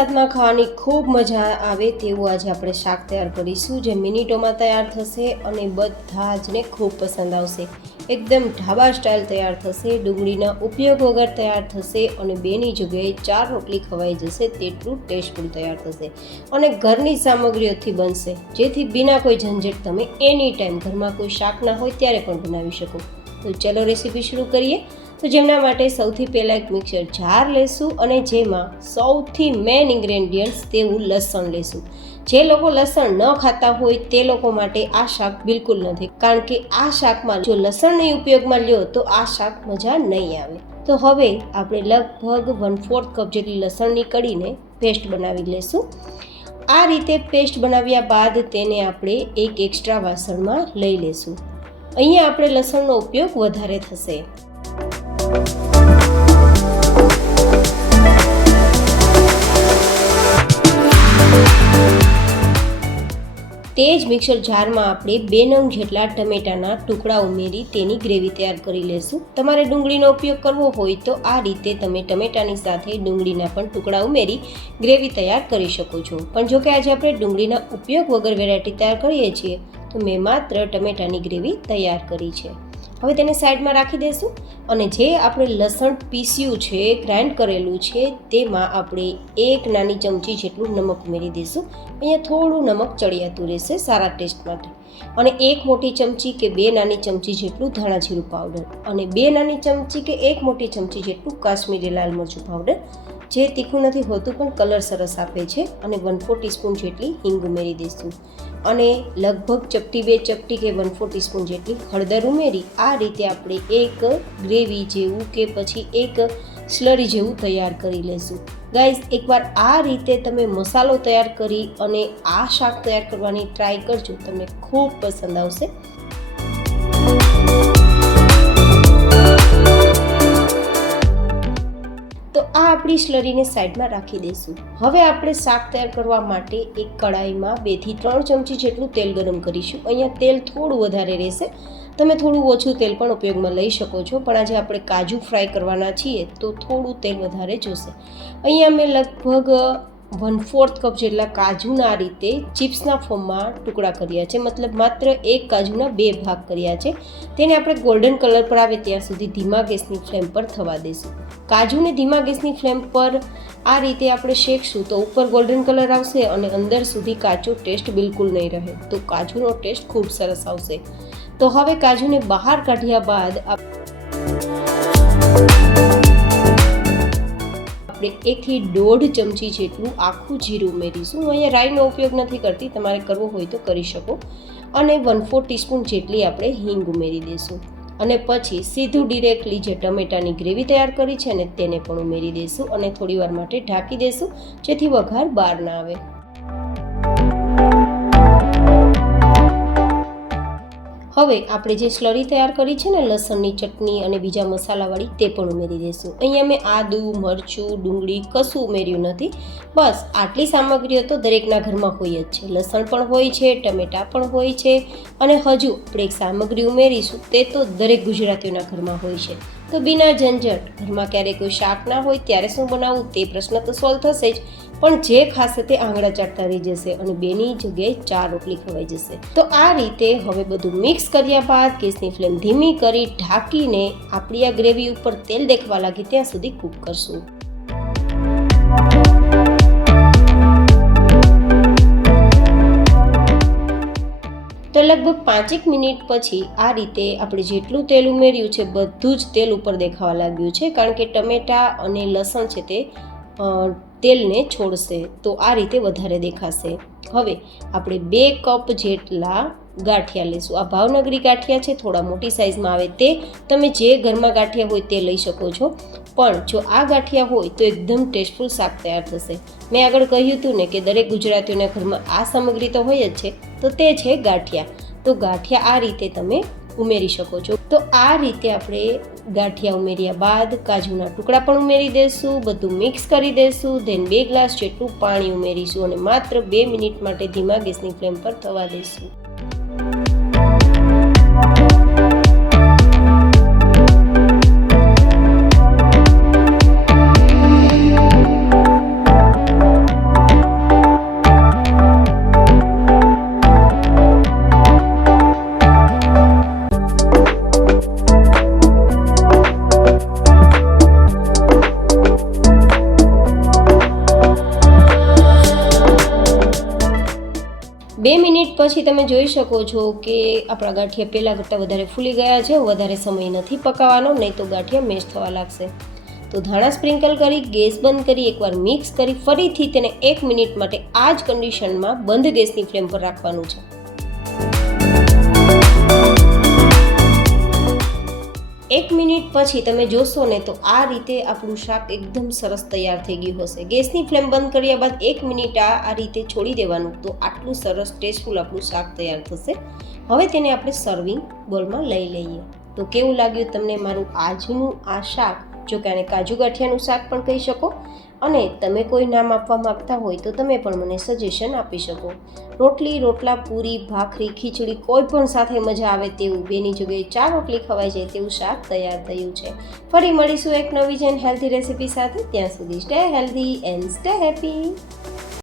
વરસાદમાં ખાવાની ખૂબ મજા આવે તેવું આજે આપણે શાક તૈયાર કરીશું, જે મિનિટોમાં તૈયાર થશે અને બધા જને ખૂબ પસંદ આવશે. એકદમ ઢાબા સ્ટાઇલ તૈયાર થશે, ડુંગળીના ઉપયોગ વગર તૈયાર થશે અને બેની જગ્યાએ 4 રોટલી ખવાઈ જશે તેટલું ટેસ્ટફુલ તૈયાર થશે અને ઘરની સામગ્રીઓથી બનશે, જેથી બિના કોઈ ઝંઝટ તમે એની ટાઈમ ઘરમાં કોઈ શાક ના હોય ત્યારે પણ બનાવી શકો. તો ચલો રેસીપી શરૂ કરીએ. તો જેમના માટે સૌથી પહેલાં એક મિક્સર જાર લેશું અને જેમાં સૌથી મેઇન ઇન્ગ્રેડિયન્ટ્સ તેવું લસણ લેશું. જે લોકો લસણ ન ખાતા હોય તે લોકો માટે આ શાક બિલકુલ નથી, કારણ કે આ શાકમાં જો લસણની ઉપયોગમાં લ્યો તો આ શાક મજા નહીં આવે. તો હવે આપણે લગભગ 1/4 કપ જેટલી લસણની કળીને પેસ્ટ બનાવી લેશું. આ રીતે પેસ્ટ બનાવ્યા બાદ તેને આપણે એક એક્સ્ટ્રા વાસણમાં લઈ લેશું. અહીંયા આપણે લસણનો ઉપયોગ વધારે થશે. તે જ મિક્સર જારમાં આપણે 2 નંગ જેટલા ટમેટાના ટુકડા ઉમેરી તેની ગ્રેવી તૈયાર કરી લેશું. તમારે ડુંગળીનો ઉપયોગ કરવો હોય તો આ રીતે તમે ટમેટાની સાથે ડુંગળીના પણ ટુકડા ઉમેરી ગ્રેવી તૈયાર કરી શકો છો. પણ જો કે આજે આપણે ડુંગળીના ઉપયોગ વગર વેરાયટી તૈયાર કરીએ છીએ, તો મેં માત્ર ટમેટાની ગ્રેવી તૈયાર કરી છે. હવે તેને સાઈડમાં રાખી દઈશું અને જે આપણે લસણ પીસ્યું છે, ગ્રાઇન્ડ કરેલું છે, તેમાં આપણે 1 નાની ચમચી જેટલું નમક ઉમેરી દઈશું. અહીંયા થોડું નમક ચડિયાતું રહેશે સારા ટેસ્ટ માટે. અને 1 મોટી ચમચી કે 2 નાની ચમચી જેટલું ધાણા જીરું પાવડર અને 2 નાની ચમચી કે 1 મોટી ચમચી જેટલું કાશ્મીરી લાલ મરચું પાવડર, જે તીખું નથી હોતું પણ કલર સરસ આપે છે. અને 1/4 ટીસ્પૂન જેટલી હિંગ ઉમેરી દઈશું અને લગભગ ચપટી 2 ચપટી કે 1/4 ટીસ્પૂન જેટલી હળદર ઉમેરી આ રીતે આપણે એક ગ્રેવી જેવું કે પછી એક સ્લરી જેવું તૈયાર કરી લઈશું. ગાઈઝ, એકવાર આ રીતે તમે મસાલો તૈયાર કરી અને આ શાક તૈયાર કરવાની ટ્રાય કરજો, તમને ખૂબ પસંદ આવશે. તો આ આપણી સ્લરીને સાઈડમાં રાખી દઈશું. હવે આપણે શાક તૈયાર કરવા માટે એક કડાઈમાં 2 થી 3 ચમચી જેટલું તેલ ગરમ કરીશું. અહીંયા તેલ થોડું વધારે રહેશે, તમે થોડું ઓછું તેલ પણ ઉપયોગમાં લઈ શકો છો, પણ આજે આપણે કાજુ ફ્રાય કરવાના છીએ તો થોડું તેલ વધારે જોશે. અહીંયા મેં લગભગ 1/4 કપ જેટલા કાજુના આ રીતે ચિપ્સના ફોર્મમાં ટુકડા કર્યા છે, મતલબ માત્ર એક કાજુના 2 ભાગ કર્યા છે. તેને આપણે ગોલ્ડન કલર પર આવે ત્યાં સુધી ધીમા ગેસની ફ્લેમ પર થવા દઈશું. કાજુને ધીમા ગેસની ફ્લેમ પર આ રીતે આપણે શેકશું તો ઉપર ગોલ્ડન કલર આવશે અને અંદર સુધી કાચો ટેસ્ટ બિલકુલ નહીં રહે, તો કાજુનો ટેસ્ટ ખૂબ સરસ આવશે. તો હવે કાજુને બહાર કાઢ્યા બાદ આપણે 1 થી 1.5 ચમચી જેટલું આખું જીરું ઉમેરીશું. હું અહીંયા રાઈનો ઉપયોગ નથી કરતી, તમારે કરવો હોય તો કરી શકો. અને 1/4 ટીસ્પૂન જેટલી આપણે હિંગ ઉમેરી દઈશું અને પછી સીધું ડિરેક્ટલી જે ટમેટાની ગ્રેવી તૈયાર કરી છે ને તેને પણ ઉમેરી દઈશું અને થોડી વાર માટે ઢાંકી દઈશું, જેથી વઘાર બહાર ના આવે. હવે આપણે જે સ્લરી તૈયાર કરી છે ને લસણની ચટણી અને બીજા મસાલાવાળી, તે પણ ઉમેરી દઈશું. અહીંયા મેં આદુ, મરચું, ડુંગળી કશું ઉમેર્યું નથી. બસ આટલી સામગ્રીઓ તો દરેકના ઘરમાં હોય જ છે. લસણ પણ હોય છે, ટમેટાં પણ હોય છે અને હજુ આપણે એક સામગ્રી ઉમેરીશું તે તો દરેક ગુજરાતીઓના ઘરમાં હોય છે. તો બિના ઝંઝટ ઘરમાં ક્યારેય કોઈ શાક ના હોય ત્યારે શું બનાવવું તે પ્રશ્ન તો સોલ્વ થશે જ, પણ જે ખાશે તે આંગળા ચાટતા રહી જશે અને બેની જગ્યાએ 4 રોટલી ખવાઈ જશે. તો આ રીતે હવે બધું મિક્સ કર્યા બાદ ગેસની ફ્લેમ ધીમી કરી ઢાંકીને આપણી આ ગ્રેવી ઉપર તેલ દેખવા લાગે ત્યાં સુધી કૂક કરશું. તો લગભગ 5 મિનિટ પછી આ રીતે આપણે જેટલું તેલ ઉમેર્યું છે બધું જ તેલ ઉપર દેખાવા લાગ્યું છે, કારણ કે ટમેટાં અને લસણ છે તે તેલને છોડશે, તો આ રીતે વધારે દેખાશે. હવે આપણે 2 કપ જેટલા ગાંઠિયા લઈશું. આ ભાવનગરી ગાંઠિયા છે, થોડા મોટી સાઇઝમાં આવે તે. તમે જે ઘરમાં ગાંઠિયા હોય તે લઈ શકો છો, પણ જો આ ગાંઠિયા હોય તો એકદમ ટેસ્ટફુલ શાક તૈયાર થશે. મેં આગળ કહ્યું હતું ને કે દરેક ગુજરાતીઓના ઘરમાં આ સામગ્રી તો હોય જ છે, તો તે છે ગાંઠિયા. તો ગાંઠિયા આ રીતે તમે ઉમેરી શકો છો. તો આ રીતે આપણે ગાંઠિયા ઉમેર્યા બાદ કાજુના ટુકડા પણ ઉમેરી દઈશું, બધું મિક્સ કરી દઈશું. ધેન 2 ગ્લાસ જેટલું પાણી ઉમેરીશું અને માત્ર 2 મિનિટ માટે ધીમા ગેસની ફ્લેમ પર થવા દઈશું. પછી તમે જોઈ શકો છો કે આપણા ગાંઠિયા પહેલાં કરતાં વધારે ફૂલી ગયા છે. વધારે સમય નથી પકાવવાનો, નહીં તો ગાંઠિયા મેશ થવા લાગશે. તો ધાણા સ્પ્રિંકલ કરી ગેસ બંધ કરી એકવાર મિક્સ કરી ફરીથી તેને 1 મિનિટ માટે આ જ કન્ડિશનમાં બંધ ગેસની ફ્લેમ પર રાખવાનું છે. 1 મિનિટ પછી તમે જોશો ને તો આ રીતે આપણું શાક એકદમ સરસ તૈયાર થઈ ગયું હશે. ગેસની ફ્લેમ બંધ કર્યા બાદ 1 મિનિટ આ રીતે છોડી દેવાનું, તો આટલું સરસ ટેસ્ટફુલ આપણું શાક તૈયાર થશે. હવે તેને આપણે સર્વિંગ બોલમાં લઈ લઈએ. તો કેવું લાગ્યું તમને મારું આજનું આ શાક? જો કે આને કાજુ ગાંઠિયાનું શાક પણ કહી શકો, અને તમે કોઈ નામ આપવા માગતા હોય તો તમે પણ મને સજેશન આપી શકો. રોટલી, રોટલા, પૂરી, ભાખરી, ખીચડી કોઈ પણ સાથે મજા આવે તેવું, બેની જગ્યાએ 4 રોટલી ખવાઈ જાય તેવું શાક તૈયાર થયું છે. ફરી મળીશું એક નવી જ હેલ્ધી રેસિપી સાથે. ત્યાં સુધી stay healthy and stay happy.